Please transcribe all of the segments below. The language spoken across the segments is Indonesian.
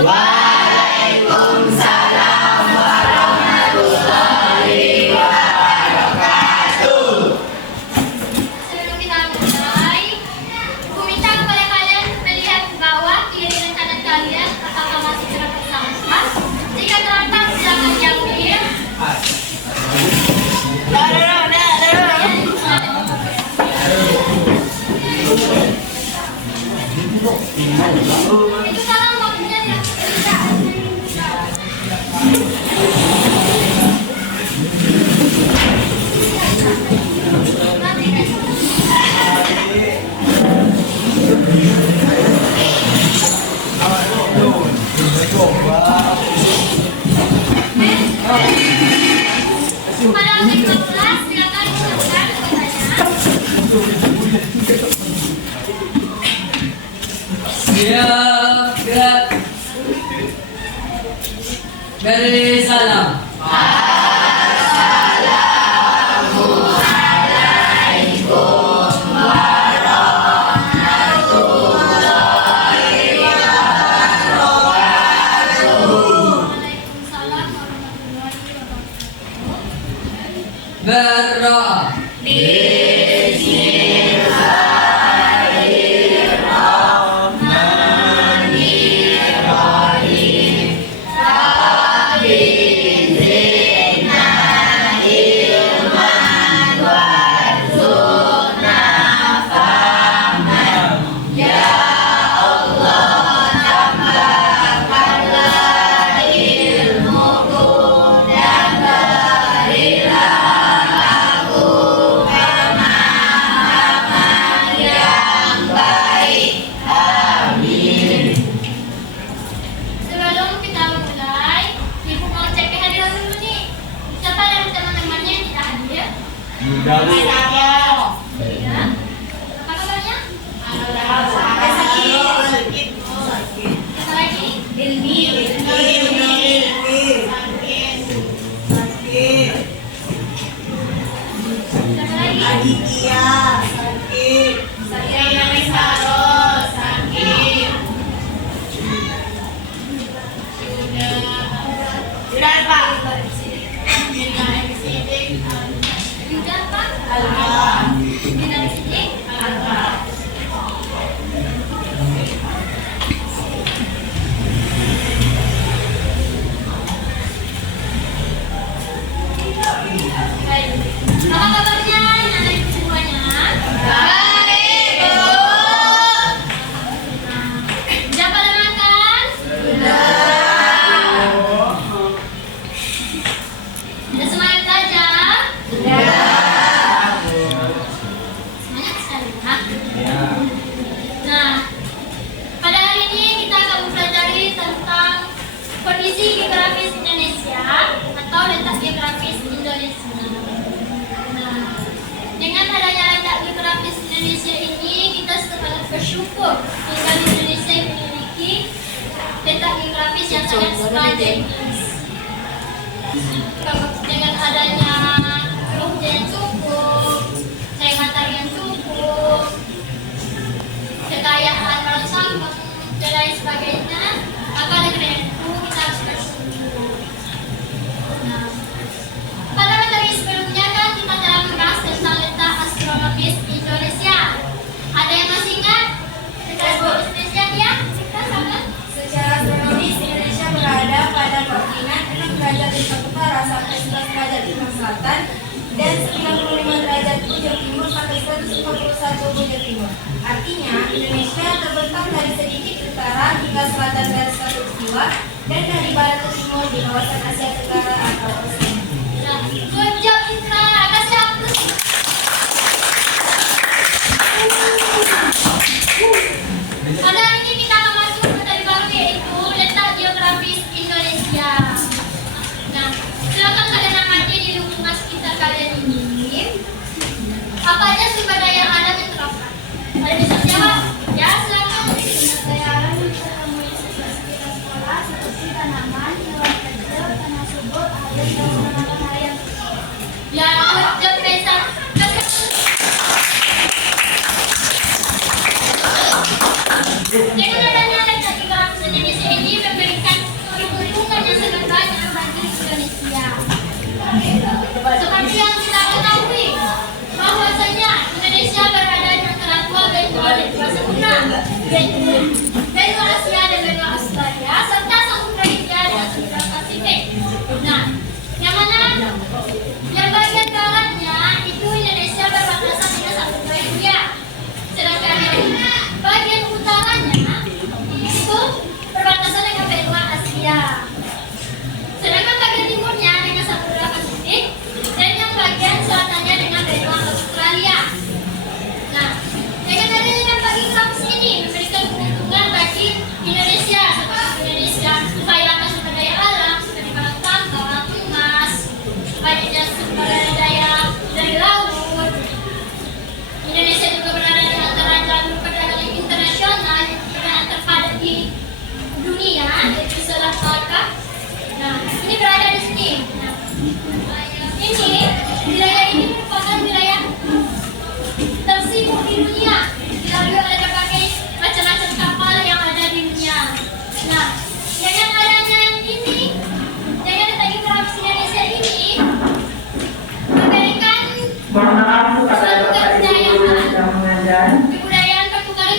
Waalaikumsalam warahmatullahi wabarakatuh. Sebelum kita mulai, aku minta kepada kalian melihat ke bawah kiri dan kanan kalian apakah masih terdapat sampah. Jika terdapat, silakan diambil. Itu kalau waktunya tidak pada lantai 12, silakan diucapkan kepadanya. Siap, gerak. Beri salam. Waalaikumsalam warahmatullahi wabarakatuh. Berdoa. Sebelum kita mulai, Ibu mau cek kehadiran dulu nih. Siapa dari teman-temannya yang tidak hadir? Ya. Apa kabarnya? Siapa lagi? Siapa lagi? Yuda, Pak? Yuda di sini? Baik. Apa kabarnya anak ibu semuanya? Baik, Bu. Sudah pada makan? Sudah semangat belajar? Semangat sekali, Pak. Nah, pada hari ini kita akan mempelajari tentang kondisi geografis Indonesia atau letak geografis Indonesia. Nah, dengan adanya letak geografis Indonesia ini, kita sangat bersyukur tinggal di Indonesia yang memiliki letak geografis yang sangat strategis. Dengan adanya hujan yang cukup, cahaya matahari yang cukup, kekayaan alam sampah dan lain sebagainya, maka dengan itu kita harus bersyukur. Nah, pada materi sebelumnya kan kita telah membahas tentang letak astrologis Indonesia. Ada yang masih ingat letak astrologis Indonesia ya? Kita sama? Secara astronomis, Indonesia berada pada koordinat 6 derajat lintang utara sampai 11 derajat lintang selatan dan 95 derajat bujur timur sampai 141 bujur timur. Artinya, Indonesia terbentang dari sedikit utara hingga selatan garis khatulistiwa dan dari barat ke timur di kawasan Asia Tenggara atau Oceania. Nah, good job Indra, kasih aplaus. Pada hari ini kita akan masuk ke materi baru yaitu letak geografis Indonesia. Nah, silakan kalian amati di lingkungan sekitar kalian ini. Apa aja sumber daya yang ada yang terdapat? Ada bisa jawab? Ya, silakan. Sumber daya alam yang bisa temui di sekitar sekolah seperti tanaman, hewan kecil, tanah subur, air, dan menggunakan air. Ya, good job Reza. Dengan adanya letak geografis Indonesia ini memberi benua Asia dan benua Australia, serta Samudra Hindia dan Samudra Pasifik. Nah, yang mana yang bagian baratnya itu Indonesia berbatasan dengan Samudra Hindia, sedangkan yang bagian utaranya itu berbatasan dengan benua Asia, sedangkan bagian timurnya dengan Samudra Pasifik, dan yang bagian selatannya dengan benua Australia. Nah, dengan adanya bagi kampus ini memberikan keuntungan bagi Indonesia, seperti Indonesia kaya akan sumber daya alam seperti bahan tambang, emas, banyaknya sumber daya dari laut. Indonesia juga berada di antara jalur perdagangan internasional yang terpadat di dunia, yaitu Selat Malaka. Nah, ini berada di sini. Nah, ini wilayah ini merupakan wilayah tersibuk di dunia, dilalui oleh berbagai macam-macam kapal yang ada di dunia. Nah, dengan adanya ini, dengan adanya Geografis Indonesia ini memberikan suatu kebudayaan, kebudayaan pertukaran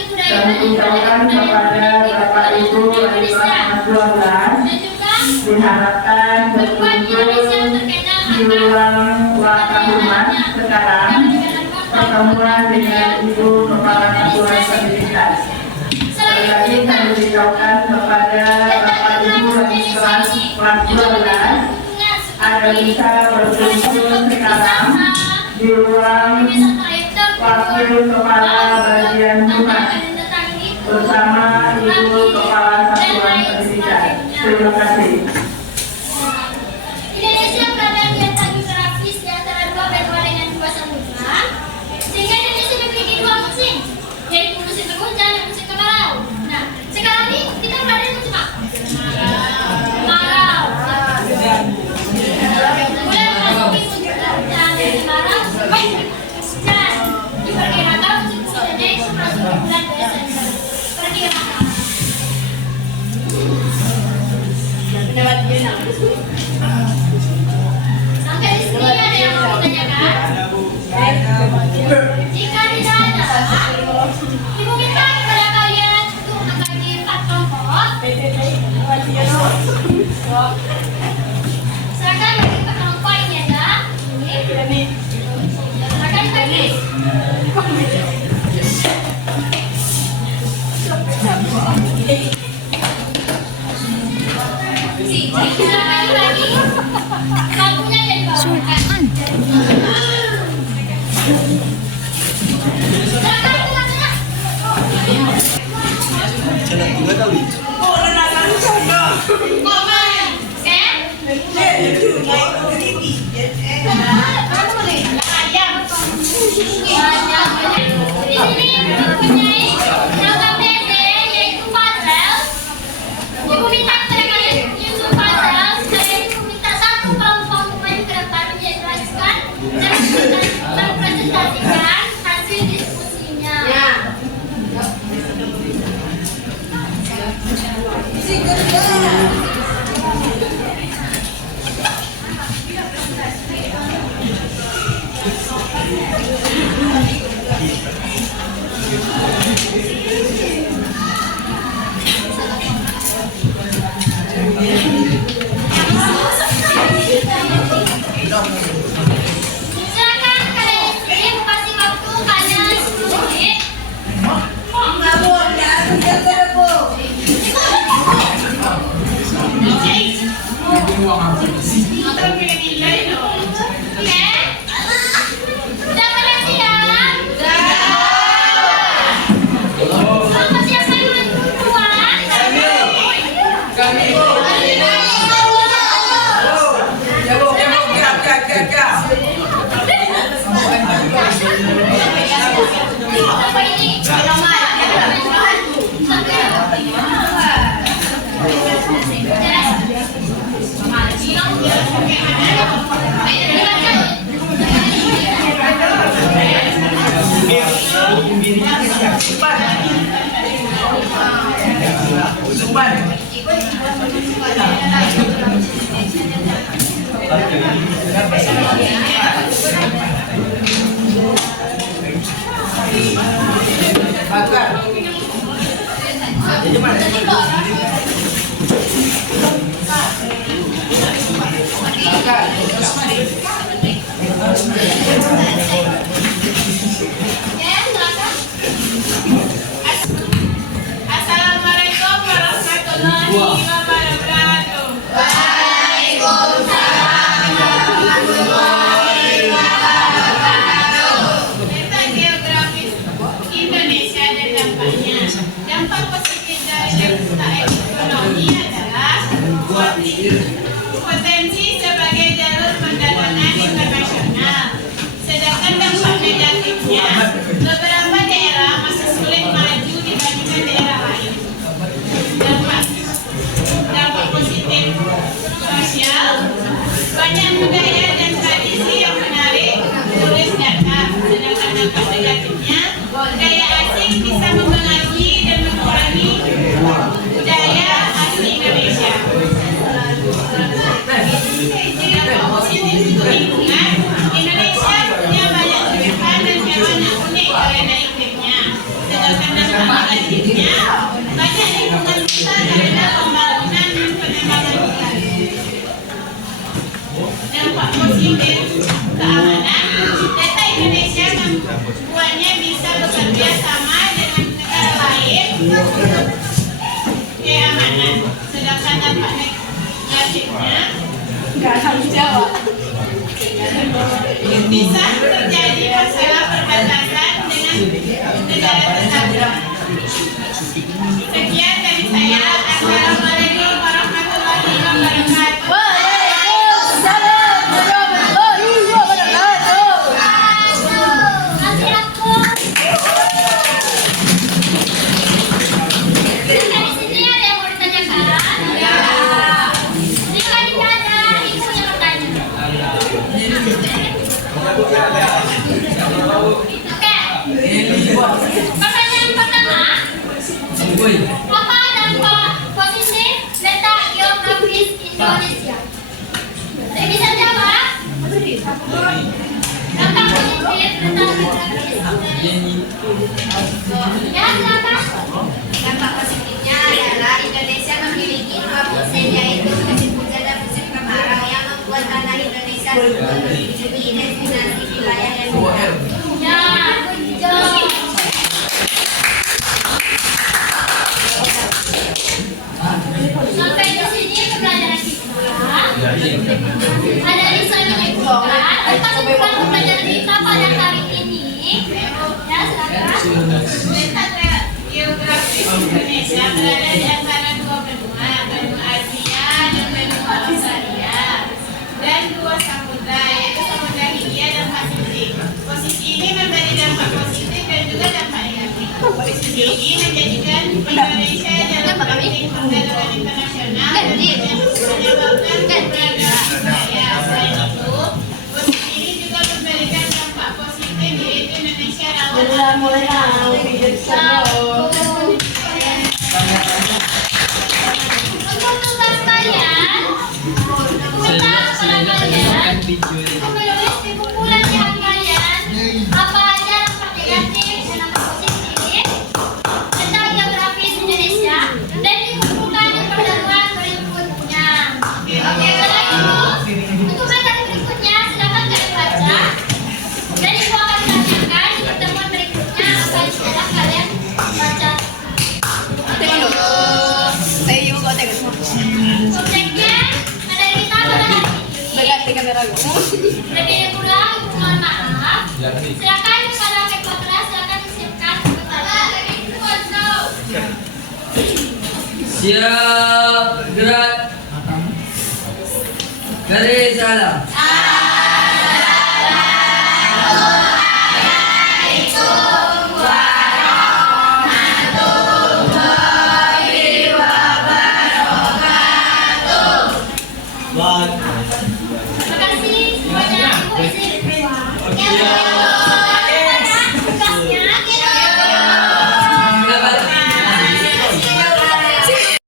kebudayaan kepada Bapak Ibu Indonesia, dan juga diharapkan membuat Indonesia terkenal akan Wakahumas sekarang pertemuan dengan Ibu Kepala Satuan Pendidikan. Sekali lagi kami beritahukan kepada Bapak Ibu yang kelas 12 agar bisa berkumpul sekarang di ruang Wakil Kepala Bagian Humas bersama Ibu Kepala Satuan Pendidikan. Terima kasih. Indonesia berada di letak geografis di antara dua benua dengan dua samudra, sehingga Indonesia memiliki dua musim, yaitu musim penghujan dan musim kemarau. Nah, sekarang ini kita berada di musim apa? Kemarau. Mulai memasuki musim penghujan dan kemarau sampai hujan. Diperkirakan musim hujannya itu masuk di bulan Desember. Perkiraan. Sampai di sini ada yang mau ditanyakan? Jika tidak ada, Ibu minta kepada kalian untuk membagi 4 kelompok. Silakan bagi 4 kelompok ini ada. Ini. Silakan bagi. Silakan bagi. Satunya jadi bawah. Silakan di sini mempunyai program PT yaitu Padel. Ibu minta kepada kalian yaitu Padel. Saya ibu minta satu kelompok maju ke depan menjelaskan dan mempresentasikan hasil diskusinya. Silakan kalian sendiri kasih waktu kalian 10 menit. Oke? Sudah pada siap? Kelompok siapa yang duluan? Apa ini? pesta ekonomi adalah potensi sebagai jalur perdagangan internasional. Sedangkan dampak negatifnya, beberapa daerah masih sulit maju dibandingkan daerah lain. Dampak positif sosial, banyak budaya dan tradisi yang menarik turis datang. Sedangkan dampak negatifnya, budaya asing bisa mempengaruhi dan mengurangi budaya asli Indonesia. Dampak positif untuk lingkungan, Indonesia punya banyak tumbuhan dan hewan yang unik karena iklimnya. Sedangkan dampak negatifnya, banyak lingkungan rusak karena pembangunan dan penembangan hutan. Dampak positif keamanan, data Indonesia membuatnya bisa bekerja sama dengan negara lain keamanan. Sedangkan dampak negatifnya bisa terjadi masalah perbatasan dengan negara tetangga. Sekian dari saya. Assalamualaikum warahmatullahi wabarakatuh. Kasih aku. Dari sini ada yang mau ditanyakan? Ya. Jika tidak ada, ibu yang bertanya. Oke. Pertanyaan pertama. Apa dampak positif letak geografis Indonesia? Saya bisa jawab? Dampak positif letak geografis Indonesia. Ya, silakan. Dampak positifnya adalah Indonesia memiliki dua musim, yaitu musim hujan dan musim kemarau, yang membuat tanah Indonesia subur menjadi destinasi wilayah dan budaya. Ya, good job. Sampai di sini pembelajaran kita. Ada Lisa menyebutkan kesimpulan pembelajaran kita pada hari ini. Ya, silakan. Letak geografis Indonesia berada di antara dua benua, benua Asia dan benua Australia, dan dua samudra, yaitu Samudra Hindia dan Pasifik. Posisi ini memberi dampak positif dan juga dampak negatif. Posisi ini menjadikan Indonesia jalur penting perdagangan internasional dan menyebabkan keberagaman budaya. Selain itu, posisi ini juga memberikan dampak positif, yaitu Indonesia rawan Untuk tugas kalian, minta kepada kalian menulis di buku latihan kalian apa aja dampak negatif dan dampak positif tentang geografis Indonesia dan dikumpulkan di pertemuan berikutnya. Oke, setelah itu untuk materi berikutnya silakan kalian baca dan ibu akan tanyakan di pertemuan berikutnya apa yang sudah kalian baca. Subjeknya ada kita pada hari ini. Lebih kurang, mohon maaf. Silakan kepada Kepala kelas, silakan disiapkan pertanyaan. Siap, gerak. Garis alam.